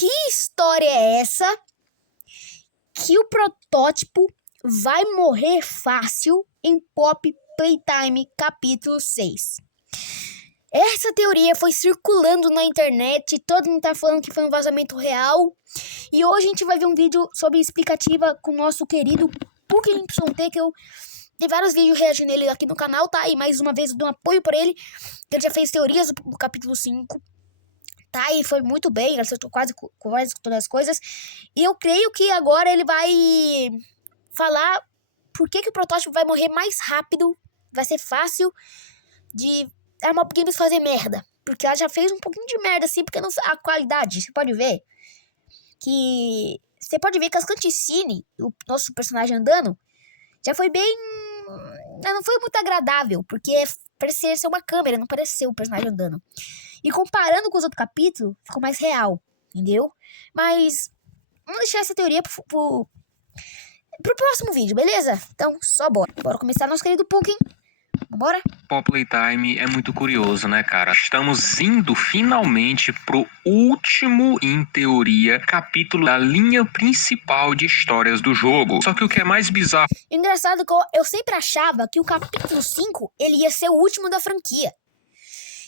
Que história é essa que o protótipo vai morrer fácil em Pop Playtime capítulo 6? Essa teoria foi circulando na internet, todo mundo tá falando que foi um vazamento real. E hoje a gente vai ver um vídeo sobre explicativa com o nosso querido PuckYT, que eu tem vários vídeos reagindo nele aqui no canal, tá? E mais uma vez eu dou um apoio por ele, que ele já fez teorias do capítulo 5. Tá, e foi muito bem, ele acertou quase todas as coisas. E eu creio que agora ele vai falar por que o protótipo vai morrer mais rápido. Vai ser fácil de a Mob Games fazer merda. Porque ela já fez um pouquinho de merda, assim, porque não, a qualidade, você pode ver. Você pode ver que as cutscenes, o nosso personagem andando, já foi bem... Não foi muito agradável, porque parecia ser uma câmera, não parecia ser o personagem andando. E comparando com os outros capítulos, ficou mais real, entendeu? Mas vamos deixar essa teoria pro próximo vídeo, beleza? Então, só bora. Bora começar nosso querido Pumpkin. Vambora? Pop Playtime é muito curioso, né, cara? Estamos indo finalmente pro último, em teoria, capítulo da linha principal de histórias do jogo. Só que o que é mais bizarro... Engraçado que eu sempre achava que o capítulo 5, ele ia ser o último da franquia.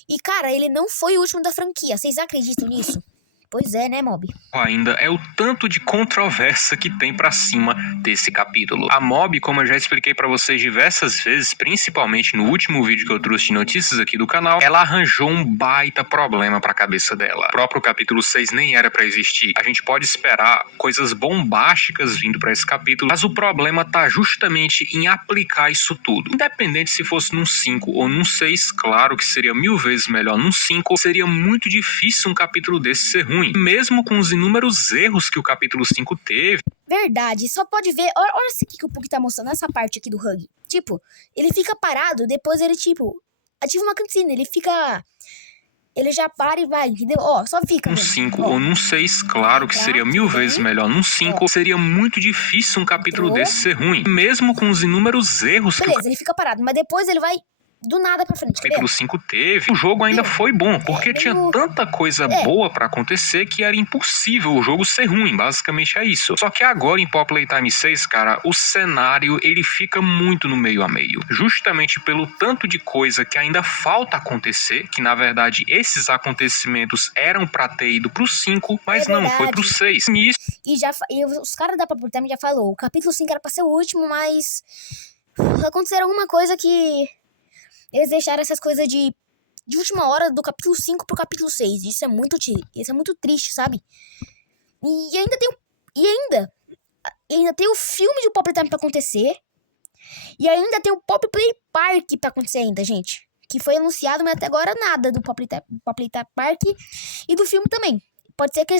E, cara, ele não foi o último da franquia. Vocês acreditam nisso? Pois é, né, Mob? Ainda é o tanto de controvérsia que tem pra cima desse capítulo. A Mob, como eu já expliquei pra vocês diversas vezes, principalmente no último vídeo que eu trouxe de notícias aqui do canal, ela arranjou um baita problema pra cabeça dela. O próprio capítulo 6 nem era pra existir. A gente pode esperar coisas bombásticas vindo pra esse capítulo, mas o problema tá justamente em aplicar isso tudo. Independente se fosse num 5 ou num 6, claro que seria 1000 vezes melhor num 5, seria muito difícil um capítulo desse ser ruim. Mesmo com os inúmeros erros que o capítulo 5 teve. Verdade, só pode ver. Olha isso aqui que o Puck tá mostrando, essa parte aqui do Hug. Tipo, ele fica parado, depois ele, tipo, ativa uma cutscene, ele fica... Ele já para e vai, entendeu? Ó, só fica. Num 5 ou num 6, claro que seria 1000 vezes melhor. Num 5, seria muito difícil um capítulo desse ser ruim. Mesmo com os inúmeros erros que beleza, ele fica parado, mas depois ele vai... Do nada pra frente. O capítulo 5 teve, o jogo ainda foi bom, porque tinha tanta coisa boa pra acontecer que era impossível o jogo ser ruim, basicamente é isso. Só que agora em Pop Playtime 6, cara, o cenário ele fica muito no meio a meio, justamente pelo tanto de coisa que ainda falta acontecer, que na verdade esses acontecimentos eram pra ter ido pro 5, mas não, foi pro 6. E os caras da Pop Playtime já falou, o capítulo 5 era pra ser o último, mas aconteceram alguma coisa que... Eles deixaram essas coisas de última hora do capítulo 5 pro capítulo 6. Isso é muito triste, sabe? E ainda tem o filme de Pop Time pra acontecer. E ainda tem o Pop Play Park pra acontecer ainda, gente. Que foi anunciado, mas até agora nada do Pop Play Park e do filme também. Pode ser que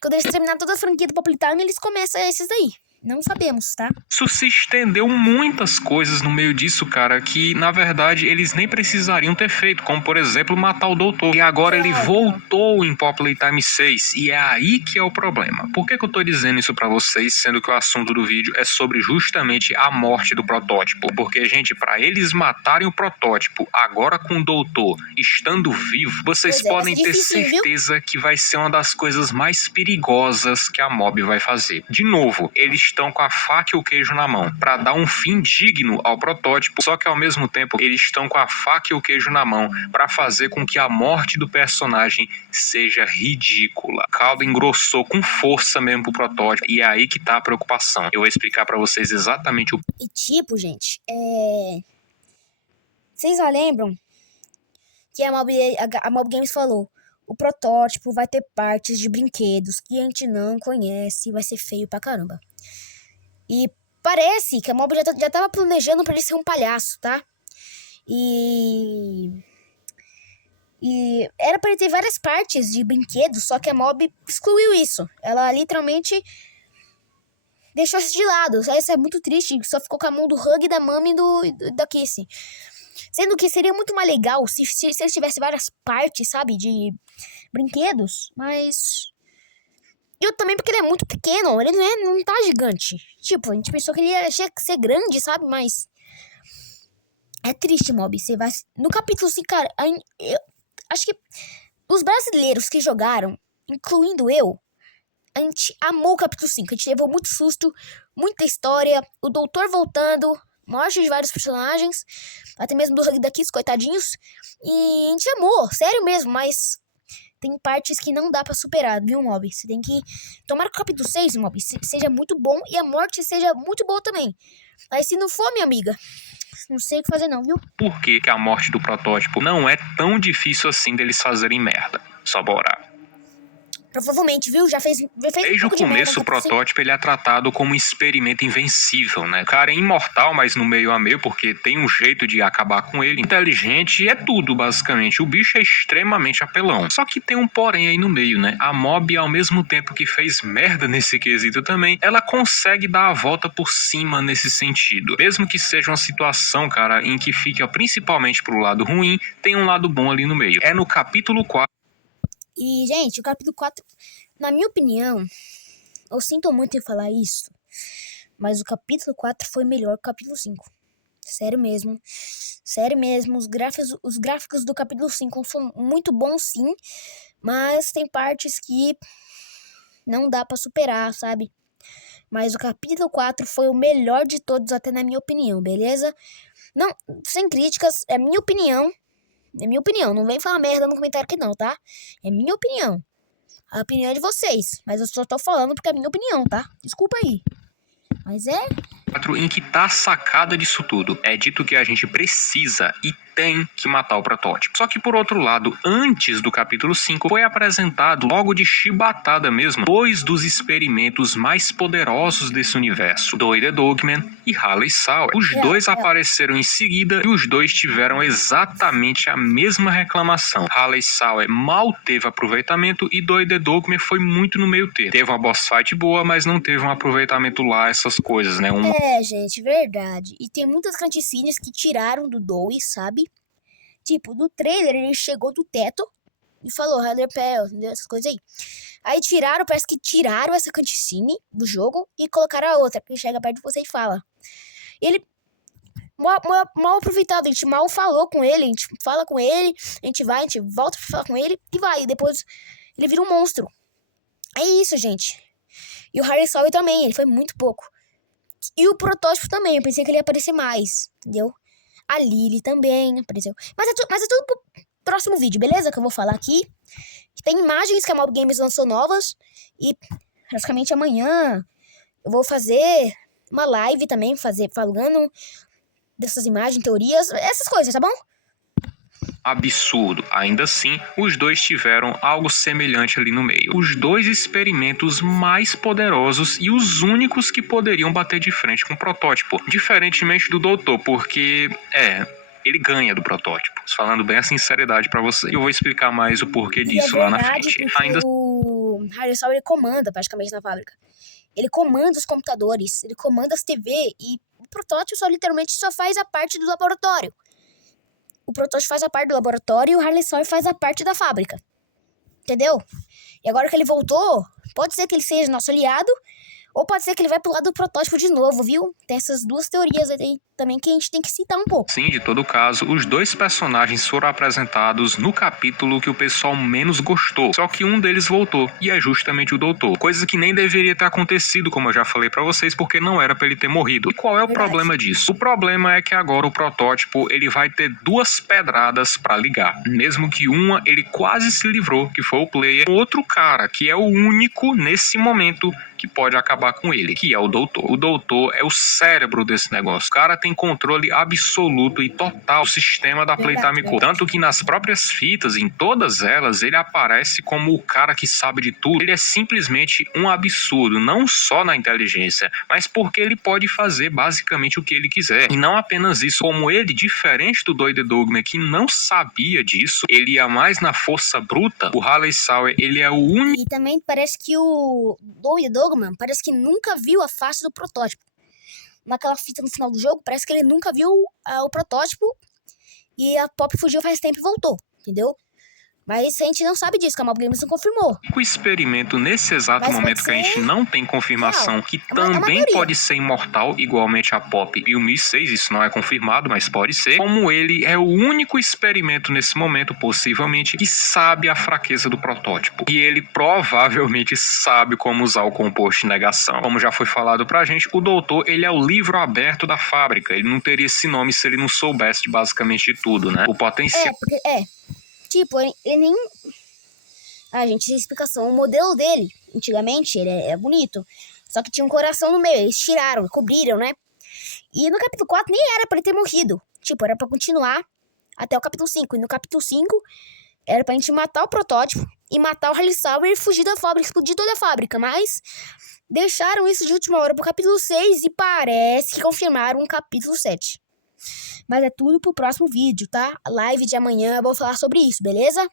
quando eles terminarem toda a franquia do Pop Time, eles começam esses daí. Não sabemos, tá? Isso se estendeu muitas coisas no meio disso, cara, que na verdade eles nem precisariam ter feito, como por exemplo matar o doutor. E agora ele voltou em Pop Playtime 6, e é aí que é o problema. Por que eu tô dizendo isso pra vocês, sendo que o assunto do vídeo é sobre justamente a morte do protótipo? Porque, gente, pra eles matarem o protótipo agora com o doutor estando vivo, vocês podem ter certeza que vai ser uma das coisas mais perigosas que a Mob vai fazer. De novo, eles estão com a faca e o queijo na mão para dar um fim digno ao protótipo, só que ao mesmo tempo eles estão com a faca e o queijo na mão para fazer com que a morte do personagem seja ridícula. O caldo engrossou com força mesmo pro protótipo, e é aí que tá a preocupação. Eu vou explicar para vocês exatamente o... E tipo, gente, vocês já lembram que a Mob Games falou: o protótipo vai ter partes de brinquedos que a gente não conhece e vai ser feio pra caramba. E parece que a Mob já tava planejando pra ele ser um palhaço, tá? E era pra ele ter várias partes de brinquedos, só que a Mob excluiu isso. Ela literalmente deixou isso de lado. Isso é muito triste, só ficou com a mão do Hug, da Mami e da Kissy. Sendo que seria muito mais legal se ele tivesse várias partes, sabe, de brinquedos, mas... Eu também, porque ele é muito pequeno, ele não tá gigante. Tipo, a gente pensou que ele ia ser grande, sabe, mas... É triste, Mob, você vai... No capítulo 5, cara, eu acho que os brasileiros que jogaram incluindo eu, a gente amou o capítulo 5. A gente levou muito susto, muita história, o doutor voltando, morte de vários personagens, até mesmo do Hug Kiss, coitadinhos. E a gente amou, sério mesmo, mas tem partes que não dá pra superar, viu, Mob? Você tem que tomar que o capítulo 6, Mob, seja muito bom e a morte seja muito boa também. Mas se não for, minha amiga, não sei o que fazer não, viu? Por que que a morte do protótipo não é tão difícil assim deles fazerem merda? Só bora. Provavelmente, viu? Já fez Desde um o pouco de merda. começo, o protótipo ele é tratado como um experimento invencível, né? O cara é imortal, mas no meio a meio, porque tem um jeito de acabar com ele. Inteligente é tudo, basicamente. O bicho é extremamente apelão. Só que tem um porém aí no meio, né? A Mob, ao mesmo tempo que fez merda nesse quesito também, ela consegue dar a volta por cima nesse sentido. Mesmo que seja uma situação, cara, em que fica principalmente pro lado ruim, tem um lado bom ali no meio. É no capítulo 4. E, gente, o capítulo 4, na minha opinião, eu sinto muito em falar isso, mas o capítulo 4 foi melhor que o capítulo 5. Sério mesmo. Sério mesmo. Os gráficos do capítulo 5 são muito bons, sim, mas tem partes que não dá pra superar, sabe? Mas o capítulo 4 foi o melhor de todos, até na minha opinião, beleza? Não, sem críticas, é minha opinião. É minha opinião, não vem falar merda no comentário aqui não, tá? É minha opinião. A opinião é de vocês, mas eu só tô falando porque é minha opinião, tá? Desculpa aí. Mas é... Em que tá a sacada disso tudo. É dito que a gente precisa e tem que matar o protótipo. Só que por outro lado, antes do capítulo 5, foi apresentado logo de chibatada mesmo, dois dos experimentos mais poderosos desse universo, Doi the Dogman e Harley Sauer. Os dois apareceram em seguida e os dois tiveram exatamente a mesma reclamação. Harley Sauer mal teve aproveitamento e Doi the Dogman foi muito no meio termo. Teve uma boss fight boa, mas não teve um aproveitamento lá, essas coisas, né? É, gente, verdade. E tem muitas cutscenes que tiraram do Doi, sabe? Tipo, no trailer ele chegou do teto e falou Harley Pell, essas coisas aí. Aí tiraram, parece que tiraram essa cutscene do jogo e colocaram a outra, que chega perto de você e fala. Ele mal aproveitado, a gente mal falou com ele, a gente fala com ele, a gente volta pra falar com ele e vai. E depois ele vira um monstro. É isso, gente. E o Harley Sauer também, ele foi muito pouco. E o protótipo também, eu pensei que ele ia aparecer mais, entendeu? A Lily também apareceu. Mas é tudo pro próximo vídeo, beleza? Que eu vou falar aqui. Tem imagens que a Mob Games lançou novas. E praticamente amanhã eu vou fazer uma live também, falando dessas imagens, teorias, essas coisas, tá bom? Absurdo. Ainda assim, os dois tiveram algo semelhante ali no meio. Os dois experimentos mais poderosos e os únicos que poderiam bater de frente com o protótipo. Diferentemente do doutor, porque, ele ganha do protótipo. Falando bem a sinceridade pra você. Eu vou explicar mais o porquê disso lá na frente. Ainda o Harley Sauer ele comanda praticamente na fábrica. Ele comanda os computadores, ele comanda as TV e o protótipo literalmente só faz a parte do laboratório. O protótipo faz a parte do laboratório e o Harley Sauer faz a parte da fábrica. Entendeu? E agora que ele voltou, pode ser que ele seja nosso aliado, ou pode ser que ele vai pro lado do protótipo de novo, viu? Tem essas duas teorias aí também que a gente tem que citar um pouco. Sim, de todo caso, os dois personagens foram apresentados no capítulo que o pessoal menos gostou. Só que um deles voltou, e é justamente o doutor. Coisa que nem deveria ter acontecido, como eu já falei pra vocês, porque não era pra ele ter morrido. E qual é o problema disso? O problema é que agora o protótipo, ele vai ter duas pedradas pra ligar. Mesmo que uma, ele quase se livrou, que foi o player. Outro cara, que é o único, nesse momento, que pode acabar com ele, que é o doutor. O doutor é o cérebro desse negócio. O cara tem controle absoluto e total do sistema da Playtime Co. Tanto que nas próprias fitas, em todas elas, ele aparece como o cara que sabe de tudo. Ele é simplesmente um absurdo, não só na inteligência, mas porque ele pode fazer basicamente o que ele quiser. E não apenas isso, como ele, diferente do Doi the Dogman, que não sabia disso, ele ia mais na força bruta, o Harley Sauer, ele é o único... E também parece que o Doi the Dogman parece que nunca viu a face do protótipo. Naquela fita no final do jogo, parece que ele nunca viu o protótipo e a Pop fugiu faz tempo e voltou, entendeu? Mas a gente não sabe disso, que a Mob Games não confirmou. O experimento nesse exato Mas momento pode que a gente ser não tem confirmação, real. que É uma também teoria. pode ser imortal, igualmente a Pop e o 1006, isso não é confirmado, mas pode ser. Como ele é o único experimento nesse momento, possivelmente, que sabe a fraqueza do protótipo. E ele provavelmente sabe como usar o composto de negação. Como já foi falado pra gente, o doutor, ele é o livro aberto da fábrica. Ele não teria esse nome se ele não soubesse de basicamente tudo, né? O potencial... Tipo, ele nem... Ah, gente, sem explicação. O modelo dele, antigamente, ele é bonito. Só que tinha um coração no meio. Eles tiraram, cobriram, né? E no capítulo 4 nem era pra ele ter morrido. Tipo, era pra continuar até o capítulo 5. E no capítulo 5, era pra gente matar o protótipo e matar o Harley Sauer e fugir da fábrica, explodir toda a fábrica. Mas deixaram isso de última hora pro capítulo 6 e parece que confirmaram um capítulo 7. Mas é tudo pro próximo vídeo, tá? A live de amanhã eu vou falar sobre isso, beleza?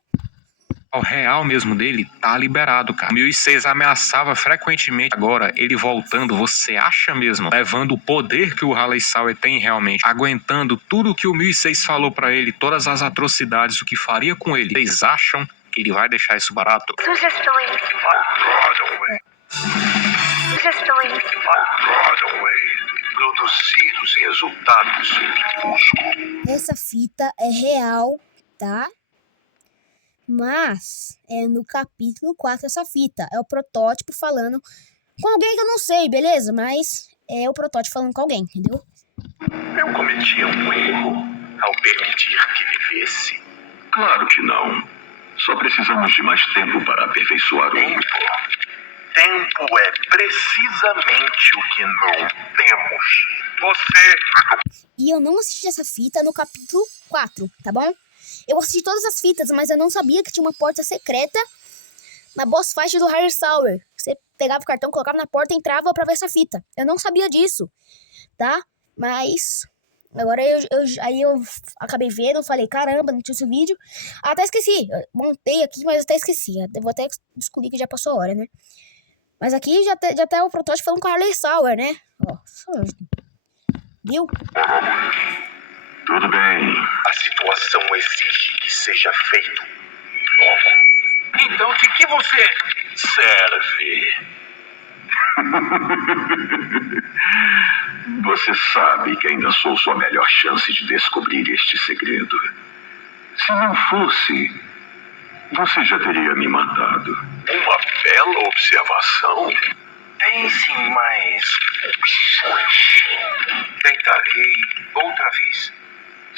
O real mesmo dele tá liberado, cara. 1006 ameaçava frequentemente. Agora, ele voltando, você acha mesmo? Levando o poder que o Harley Sauer tem realmente, aguentando tudo que o 1006 falou pra ele, todas as atrocidades, o que faria com ele. Vocês acham que ele vai deixar isso barato? Sugestões. Sugestões. Produzir os resultados que busco. Essa fita é real, tá? Mas é no capítulo 4 essa fita. É o protótipo falando com alguém que eu não sei, beleza? Mas é o protótipo falando com alguém, entendeu? Eu cometi um erro ao permitir que vivesse. Claro que não. Só precisamos de mais tempo para aperfeiçoar o tempo. Tempo é precisamente o que não temos. Você... E eu não assisti essa fita no capítulo 4, tá bom? Eu assisti todas as fitas, mas eu não sabia que tinha uma porta secreta na boss fight do Harley Sauer. Você pegava o cartão, colocava na porta e entrava pra ver essa fita. Eu não sabia disso, tá? Mas agora aí eu acabei vendo, falei, caramba, não tinha esse vídeo. Até esqueci, eu montei aqui, mas até esqueci. Eu vou até descobrir que já passou a hora, né? Mas aqui já tá o protótipo falando com a Harley Sauer, né? Ó, viu? Tudo bem. A situação exige que seja feito logo. Então, de que você serve? Você sabe que ainda sou sua melhor chance de descobrir este segredo. Se não fosse, você já teria me matado. Uma bela observação. Pense em mais opções. Tentarei outra vez.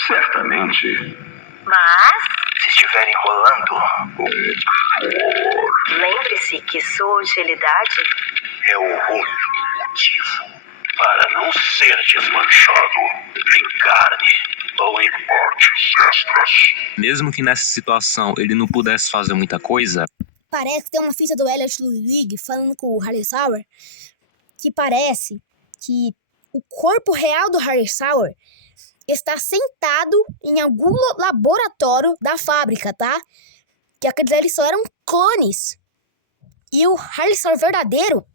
Certamente. Mas Se estiver enrolando, lembre-se que sua utilidade é o único motivo para não ser desmanchado em carne ou em partes extras. Mesmo que nessa situação ele não pudesse fazer muita coisa, Parece que tem uma fita do Elliot Ludwig falando com o Harley Sauer que parece que o corpo real do Harley Sauer está sentado em algum laboratório da fábrica, tá? Que aqueles ali só eram clones. E o Harley Sauer verdadeiro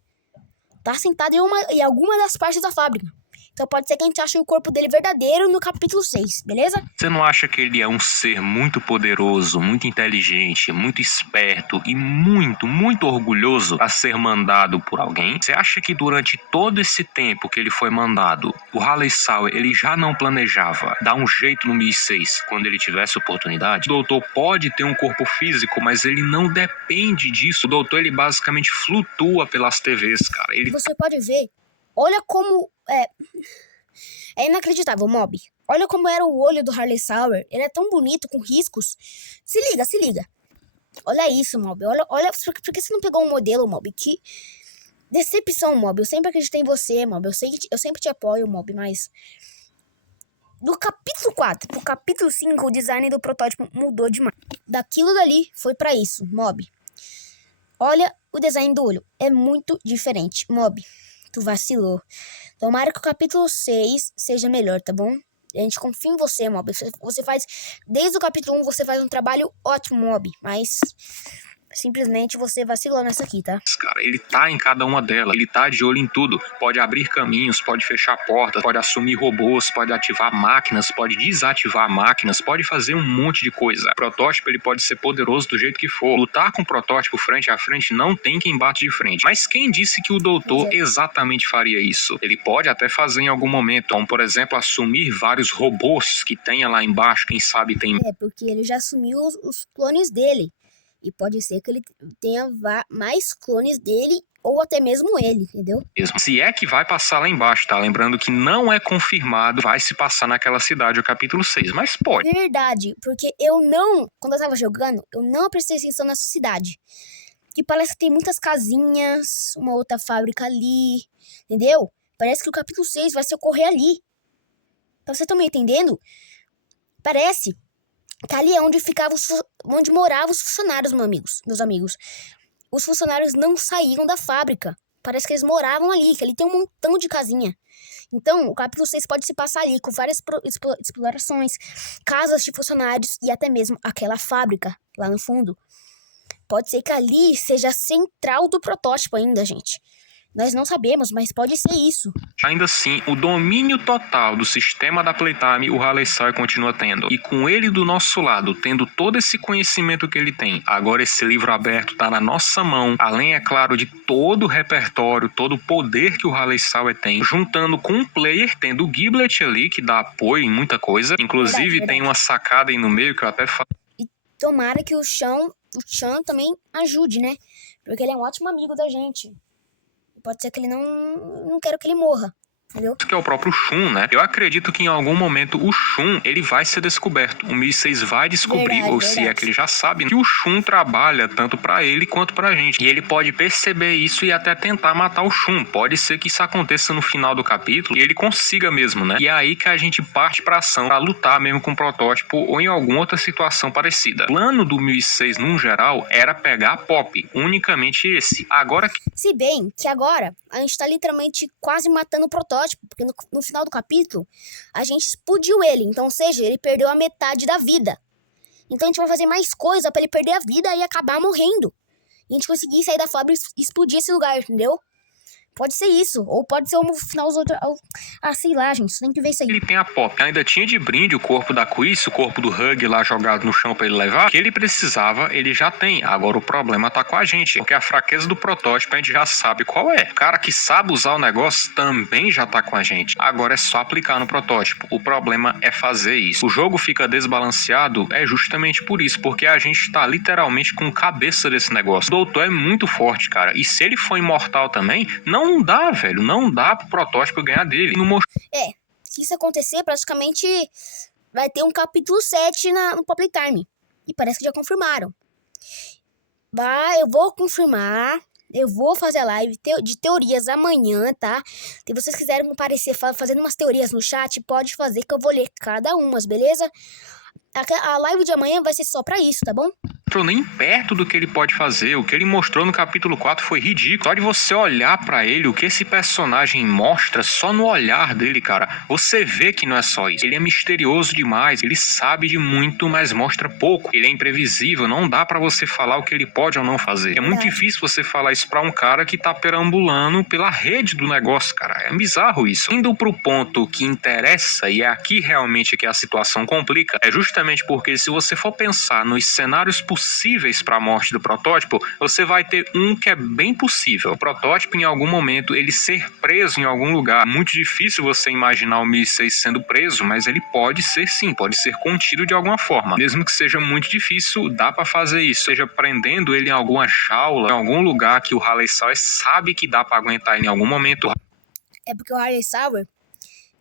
tá sentado em alguma das partes da fábrica. Então pode ser que a gente ache o corpo dele verdadeiro no capítulo 6, beleza? você não acha que ele é um ser muito poderoso, muito inteligente, muito esperto e muito, muito orgulhoso a ser mandado por alguém? Você acha que durante todo esse tempo que ele foi mandado, o Harley Sauer, ele já não planejava dar um jeito no 1006 quando ele tivesse oportunidade? O doutor pode ter um corpo físico, mas ele não depende disso. O doutor, ele basicamente flutua pelas TVs, cara. Você pode ver, olha como... É inacreditável, Mob. Olha como era o olho do Harley Sauer. Ele é tão bonito, com riscos. Se liga. Olha isso, Mob. Olha, por que você não pegou um modelo, Mob? Que decepção, Mob. Eu sempre acreditei em você, Mob. Eu sempre te apoio, Mob, mas... Do capítulo 4 pro capítulo 5, o design do protótipo mudou demais. Daquilo dali foi pra isso, Mob. Olha o design do olho. É muito diferente, Mob. Tu vacilou. Tomara que o capítulo 6 seja melhor, tá bom? A gente confia em você, Mob. Você faz... Desde o capítulo 1, você faz um trabalho ótimo, Mob. Mas Simplesmente você vacilou nessa aqui, tá? Cara, ele tá em cada uma delas, ele tá de olho em tudo, pode abrir caminhos, pode fechar portas, pode assumir robôs, pode ativar máquinas, pode desativar máquinas, pode fazer um monte de coisa. O protótipo, ele pode ser poderoso do jeito que for. Lutar com o protótipo frente a frente não tem quem bate de frente. Mas quem disse que o doutor exatamente faria isso? Ele pode até fazer em algum momento, como por exemplo, assumir vários robôs que tenha lá embaixo, quem sabe tem... Porque ele já assumiu os clones dele. E pode ser que ele tenha mais clones dele, ou até mesmo ele, entendeu? Se é que vai passar lá embaixo, tá? Lembrando que não é confirmado, vai se passar naquela cidade, o capítulo 6, mas pode. Verdade, porque quando eu tava jogando, eu não prestei atenção nessa cidade. E parece que tem muitas casinhas, uma outra fábrica ali, entendeu? Parece que o capítulo 6 vai se ocorrer ali. Então vocês estão me entendendo? Parece que ali é onde moravam os funcionários, meus amigos. Os funcionários não saíram da fábrica. Parece que eles moravam ali, que ali tem um montão de casinha. Então, o capítulo 6 pode se passar ali, com várias explorações, casas de funcionários e até mesmo aquela fábrica lá no fundo. Pode ser que ali seja a central do protótipo ainda, gente. Nós não sabemos, mas pode ser isso. Ainda assim, o domínio total do sistema da Playtime o Halley Sauer continua tendo. E com ele do nosso lado, tendo todo esse conhecimento que ele tem, agora esse livro aberto tá na nossa mão, além, é claro, de todo o repertório, todo o poder que o Halley Sauer tem, juntando com um player, tendo o Giblet ali, que dá apoio em muita coisa. Inclusive, verdade. Tem uma sacada aí no meio que eu até falo. E tomara que o Chan também ajude, né? Porque ele é um ótimo amigo da gente. Pode ser que ele não quero que ele morra, entendeu? Que é o próprio Shun, né? Eu acredito que em algum momento o Shun, ele vai ser descoberto. O Mi-6 vai descobrir, se é que ele já sabe, que o Shun trabalha tanto pra ele quanto pra gente. E ele pode perceber isso e até tentar matar o Shun. Pode ser que isso aconteça no final do capítulo e ele consiga mesmo, né? E é aí que a gente parte pra ação, pra lutar mesmo com o protótipo ou em alguma outra situação parecida. O plano do Mi-6, num geral, era pegar a Pop. Unicamente esse. Agora que... Se bem que agora a gente tá literalmente quase matando o protótipo, porque no final do capítulo a gente explodiu ele, então, ou seja, ele perdeu a metade da vida. Então a gente vai fazer mais coisa pra ele perder a vida e acabar morrendo. E a gente conseguir sair da fábrica e explodir esse lugar, entendeu? Pode ser isso, ou pode ser o final dos outros... sei lá, gente, tem que ver isso aí. Ele tem a Pop. Ainda tinha de brinde o corpo da Quiz, o corpo do Hug lá jogado no chão pra ele levar. O que ele precisava, ele já tem. Agora o problema tá com a gente, porque a fraqueza do protótipo a gente já sabe qual é. O cara que sabe usar o negócio também já tá com a gente. Agora é só aplicar no protótipo. O problema é fazer isso. O jogo fica desbalanceado justamente por isso, porque a gente tá literalmente com cabeça desse negócio. O doutor é muito forte, cara. E se ele for imortal também, não dá, velho. Não dá pro protótipo ganhar dele. Se isso acontecer, praticamente vai ter um capítulo 7 no Playtime. E parece que já confirmaram. Eu vou confirmar. Eu vou fazer a live de teorias amanhã, tá? Se vocês quiserem comparecer fazendo umas teorias no chat, pode fazer que eu vou ler cada uma, beleza? A live de amanhã vai ser só pra isso, tá bom? Nem perto do que ele pode fazer. O que ele mostrou no capítulo 4 foi ridículo. Só de você olhar pra ele, o que esse personagem mostra, só no olhar dele, cara, você vê que não é só isso. Ele é misterioso demais, ele sabe de muito, mas mostra pouco. Ele é imprevisível, não dá pra você falar o que ele pode ou não fazer. É muito difícil você falar isso pra um cara que tá perambulando pela rede do negócio, cara. É bizarro isso. Indo pro ponto que interessa, e é aqui realmente que a situação complica, é justamente porque se você for pensar nos cenários possíveis para a morte do protótipo, você vai ter um que é bem possível. O protótipo, em algum momento, ele ser preso em algum lugar. Muito difícil você imaginar o Mi-6 sendo preso, mas ele pode ser sim, pode ser contido de alguma forma. Mesmo que seja muito difícil, dá para fazer isso. Seja prendendo ele em alguma jaula, em algum lugar que o Halley Sauer sabe que dá para aguentar ele em algum momento. É porque o Halley Sauer,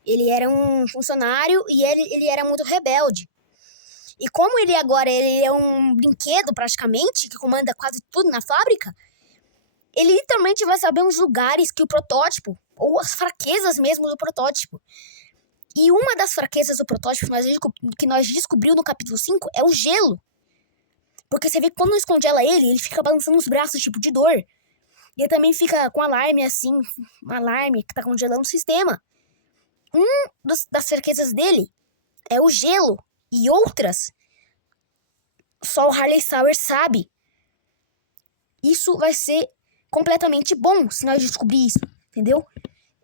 ele era um funcionário e ele era muito rebelde. E como ele é um brinquedo praticamente, que comanda quase tudo na fábrica, ele literalmente vai saber uns lugares que o protótipo, ou as fraquezas mesmo do protótipo. E uma das fraquezas do protótipo que nós descobrimos no capítulo 5 é o gelo. Porque você vê que quando descongela ele fica balançando os braços, tipo, de dor. E ele também fica com alarme assim, um alarme que tá congelando o sistema. Das fraquezas dele é o gelo. E outras, só o Halley Sauer sabe. isso vai ser completamente bom se nós descobrir isso, entendeu?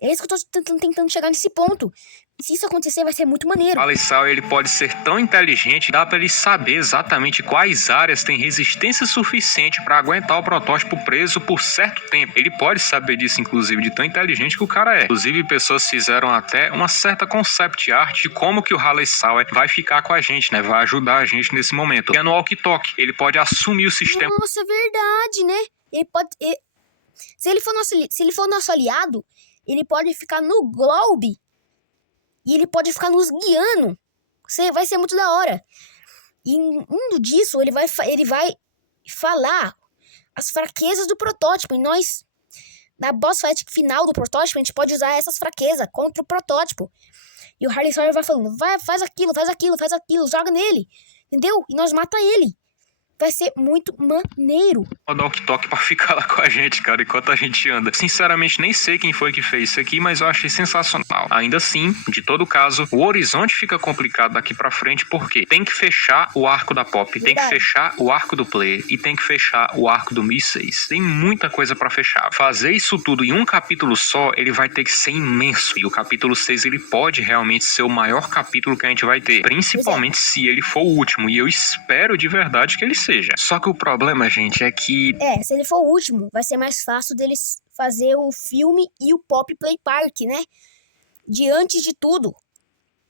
É isso que eu tô tentando chegar nesse ponto. Se isso acontecer, vai ser muito maneiro. O Halley Sauer, ele pode ser tão inteligente, dá pra ele saber exatamente quais áreas têm resistência suficiente pra aguentar o protótipo preso por certo tempo. Ele pode saber disso, inclusive, de tão inteligente que o cara é. Inclusive, pessoas fizeram até uma certa concept art de como que o Halley Sauer vai ficar com a gente, né? Vai ajudar a gente nesse momento. E é no Walkie Talk, ele pode assumir o sistema. Nossa, é verdade, né? Ele pode... Se ele for nosso aliado, ele pode ficar no Globe. E ele pode ficar nos guiando. Vai ser muito da hora. E indo disso, ele vai falar as fraquezas do protótipo. E nós, na boss fight final do protótipo, a gente pode usar essas fraquezas contra o protótipo. E o Halley Sauer vai falando, faz aquilo, joga nele. Entendeu? E nós mata ele. Vai ser muito maneiro. O Walkie Talk pra ficar lá com a gente, cara, enquanto a gente anda. Sinceramente, nem sei quem foi que fez isso aqui, mas eu achei sensacional. Ainda assim, de todo caso, o horizonte fica complicado daqui pra frente, porque tem que fechar o arco da Pop, tem que fechar o arco do Player e tem que fechar o arco do Mi 6. Tem muita coisa pra fechar. Fazer isso tudo em um capítulo só, ele vai ter que ser imenso. E o capítulo 6, ele pode realmente ser o maior capítulo que a gente vai ter. Principalmente se ele for o último. E eu espero de verdade que ele seja. Só que o problema, gente, é que... se ele for o último, vai ser mais fácil deles fazer o filme e o Pop Play Park, né? Diante de tudo.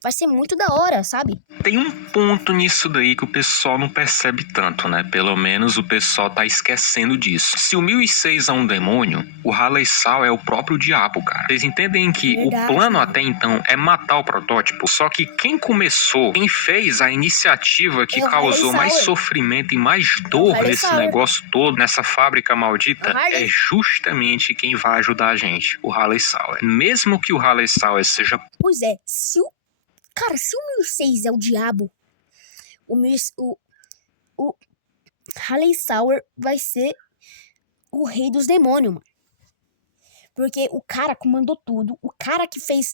Vai ser muito da hora, sabe? Tem um ponto nisso daí que o pessoal não percebe tanto, né? Pelo menos o pessoal tá esquecendo disso. Se o 1006 é um demônio, o Halley Sauer é o próprio diabo, cara. Vocês entendem que o plano até então é matar o protótipo, só que quem começou, quem fez a iniciativa que causou mais sofrimento e mais dor nesse negócio todo, nessa fábrica maldita, é justamente quem vai ajudar a gente, o Halley Sauer. Mesmo que o Halley Sauer seja... Pois é, se o 1006 é o diabo, o Halley Sauer vai ser o rei dos demônios, mano. Porque o cara comandou tudo, o cara que fez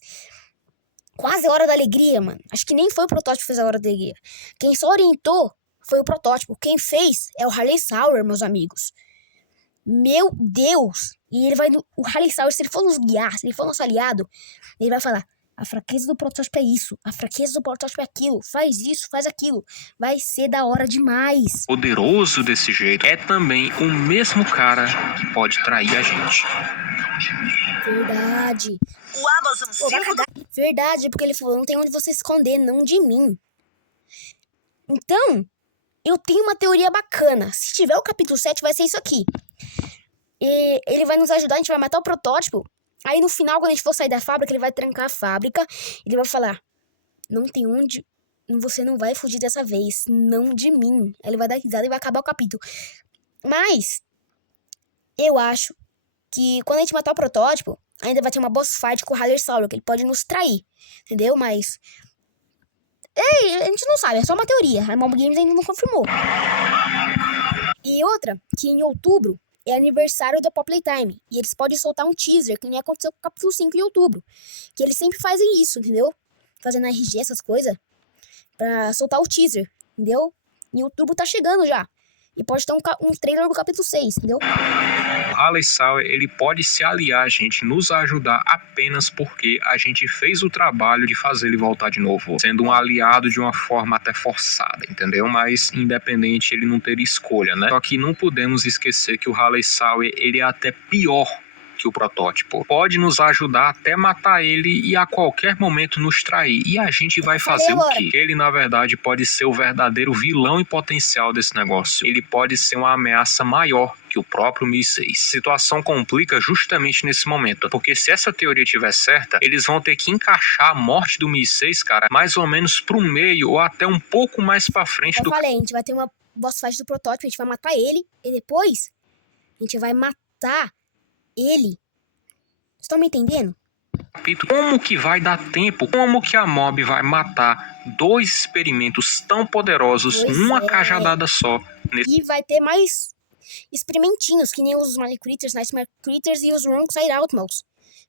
quase a Hora da Alegria, mano. Acho que nem foi o protótipo que fez a Hora da Alegria. Quem só orientou foi o protótipo. Quem fez é o Halley Sauer, meus amigos. Meu Deus! E ele vai... O Halley Sauer, se ele for nos guiar, se ele for nosso aliado, ele vai falar... A fraqueza do protótipo é isso. A fraqueza do protótipo é aquilo. Faz isso, faz aquilo. Vai ser da hora demais. Poderoso desse jeito. É também o mesmo cara que pode trair a gente. Verdade. O Amazon 5 Verdade, porque ele falou, não tem onde você esconder, não de mim. Então, eu tenho uma teoria bacana. Se tiver o capítulo 7, vai ser isso aqui. E ele vai nos ajudar, a gente vai matar o protótipo. Aí no final, quando a gente for sair da fábrica, ele vai trancar a fábrica. Ele vai falar, não tem onde... Você não vai fugir dessa vez, não de mim. Aí ele vai dar risada e vai acabar o capítulo. Mas, eu acho que quando a gente matar o protótipo, ainda vai ter uma boss fight com o Halley Sauer, que ele pode nos trair. Entendeu? Mas... a gente não sabe, é só uma teoria. A Mob Games ainda não confirmou. E outra, que em outubro... é aniversário da Pop Playtime. E eles podem soltar um teaser, que nem aconteceu com o capítulo 5 em outubro. Que eles sempre fazem isso, entendeu? Fazendo RG, essas coisas. Pra soltar o teaser, entendeu? Em outubro tá chegando já. E pode ter um trailer do capítulo 6, entendeu? O Halley Sauer, ele pode se aliar a gente, nos ajudar apenas porque a gente fez o trabalho de fazer ele voltar de novo. Sendo um aliado de uma forma até forçada, entendeu? Mas, independente, ele não ter escolha, né? Só que não podemos esquecer que o Halley Sauer, ele é até pior que o protótipo. Pode nos ajudar até matar ele e a qualquer momento nos trair. E a gente vai fazer o quê? Ele, na verdade, pode ser o verdadeiro vilão em potencial desse negócio. Ele pode ser uma ameaça maior que o próprio 1006. A situação complica justamente nesse momento, porque se essa teoria estiver certa, eles vão ter que encaixar a morte do 1006, cara, mais ou menos pro meio ou até um pouco mais pra frente do... Eu falei, a gente vai ter uma boss fight do protótipo, a gente vai matar ele, e depois a gente vai matar ele. Vocês estão me entendendo? Como que vai dar tempo? Como que a Mob vai matar dois experimentos tão poderosos numa cajadada só? E vai ter mais experimentinhos, que nem os Smiley Critters, Nightmare Critters e os Wrong Side Outmost,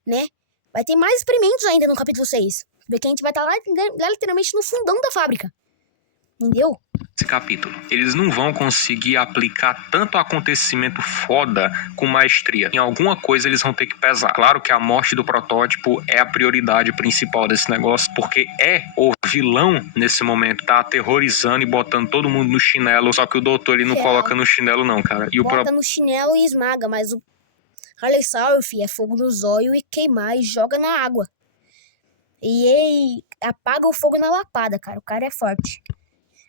né? Vai ter mais experimentos ainda no capítulo 6. Porque a gente vai estar lá literalmente no fundão da fábrica. Entendeu? esse capítulo. Eles não vão conseguir aplicar tanto acontecimento foda com maestria. Em alguma coisa eles vão ter que pesar. Claro que a morte do protótipo é a prioridade principal desse negócio, porque é o vilão nesse momento, tá aterrorizando e botando todo mundo no chinelo, só que o doutor ele não coloca no chinelo não, cara. E bota no chinelo e esmaga, mas o Harley Sauer, é fogo no zóio e queimar e joga na água. E ele apaga o fogo na lapada, cara. O cara é forte.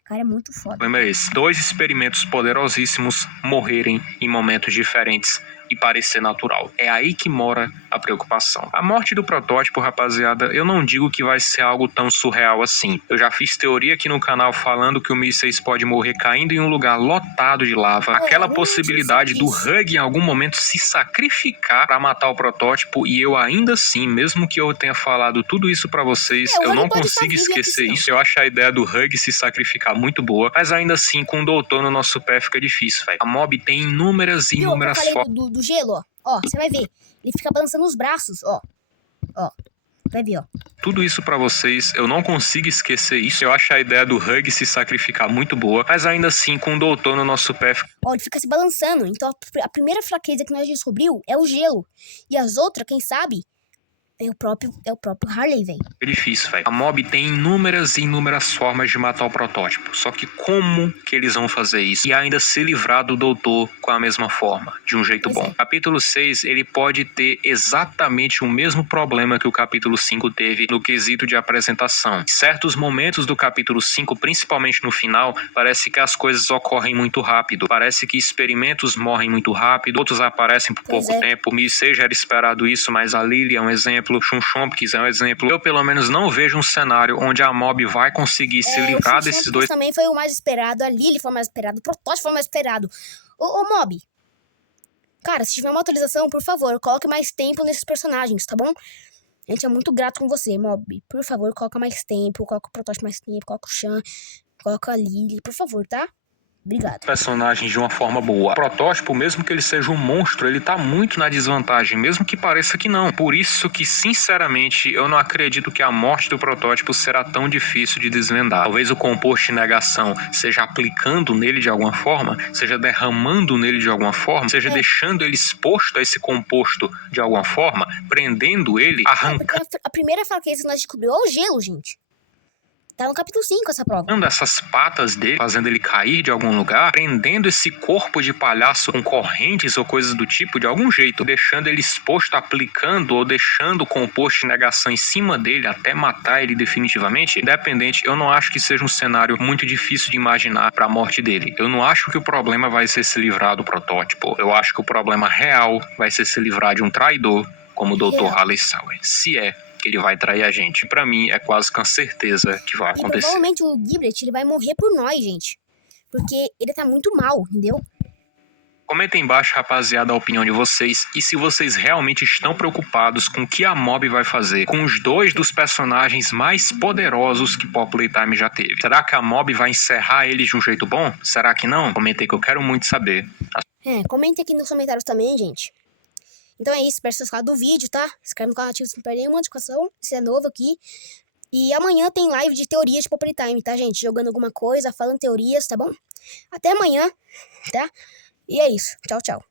O cara é muito foda. O problema é esse. 2 experimentos poderosíssimos morrerem em momentos diferentes e parecer natural. É aí que mora a preocupação. A morte do protótipo, rapaziada, eu não digo que vai ser algo tão surreal assim. Eu já fiz teoria aqui no canal falando que o Mi-6 pode morrer caindo em um lugar lotado de lava. Aquela possibilidade do Hug em algum momento se sacrificar pra matar o protótipo, e eu ainda assim, mesmo que eu tenha falado tudo isso pra vocês, eu não consigo esquecer isso. Eu acho a ideia do Hug se sacrificar muito boa, mas ainda assim, com o doutor no nosso pé fica difícil, velho. A mob tem inúmeras e inúmeras formas. Do gelo, ó. Ó, você vai ver. Ele fica balançando os braços, ó. Ó. Vai ver, ó. Tudo isso pra vocês, eu não consigo esquecer isso. Eu acho a ideia do Hug se sacrificar muito boa, mas ainda assim, com o doutor no nosso pé... Ó, ele fica se balançando. Então, a primeira fraqueza que nós descobriu é o gelo. E as outras, quem sabe, é o próprio Harley, velho. É difícil, velho. A mob tem inúmeras e inúmeras formas de matar o protótipo. Só que como que eles vão fazer isso? E ainda se livrar do doutor com a mesma forma, de um jeito bom. Capítulo 6, ele pode ter exatamente o mesmo problema que o capítulo 5 teve no quesito de apresentação. Em certos momentos do capítulo 5, principalmente no final, parece que as coisas ocorrem muito rápido. Parece que experimentos morrem muito rápido, outros aparecem por pouco tempo. O Mi-6 já era esperado isso, mas a Lily é um exemplo. Chunchompkins é um exemplo. Eu, pelo menos, não vejo um cenário onde a mob vai conseguir se livrar desses dois. Também foi o mais esperado. A Lily foi o mais esperado. O protótipo foi o mais esperado. Ô, mob. Cara, se tiver uma atualização, por favor, coloque mais tempo nesses personagens, tá bom? A gente é muito grato com você, mob. Por favor, coloca mais tempo. Coloca o protótipo mais tempo. Coloca o Chan. Coloca a Lily, por favor, tá? Obrigado. Personagens de uma forma boa. O protótipo, mesmo que ele seja um monstro, ele tá muito na desvantagem, mesmo que pareça que não. Por isso que, sinceramente, eu não acredito que a morte do protótipo será tão difícil de desvendar. Talvez o composto de negação seja aplicando nele de alguma forma, seja derramando nele de alguma forma, seja deixando ele exposto a esse composto de alguma forma, prendendo ele, arrancando. A primeira fraqueza que nós descobrimos é o gelo, gente. Tá no capítulo 5 essa prova. Essas patas dele, fazendo ele cair de algum lugar, prendendo esse corpo de palhaço com correntes ou coisas do tipo, de algum jeito, deixando ele exposto, aplicando ou deixando o composto de negação em cima dele até matar ele definitivamente. Independente, eu não acho que seja um cenário muito difícil de imaginar para a morte dele. Eu não acho que o problema vai ser se livrar do protótipo. Eu acho que o problema real vai ser se livrar de um traidor como o Dr. Harley Sauer. Se é que ele vai trair a gente. Pra mim, é quase com certeza que vai acontecer. E provavelmente o Giblet, ele vai morrer por nós, gente. Porque ele tá muito mal, entendeu? Comentem embaixo, rapaziada, a opinião de vocês. E se vocês realmente estão preocupados com o que a mob vai fazer com os 2 dos personagens mais poderosos que Pop Playtime já teve. Será que a mob vai encerrar eles de um jeito bom? Será que não? Comentei que eu quero muito saber. Comente aqui nos comentários também, gente. Então é isso, espero que vocês gostem do vídeo, tá? Se inscreve no canal ativo se não perder nenhuma notificação, se é novo aqui. E amanhã tem live de teorias de Pop Playtime, tá, gente? Jogando alguma coisa, falando teorias, tá bom? Até amanhã, tá? E é isso. Tchau, tchau.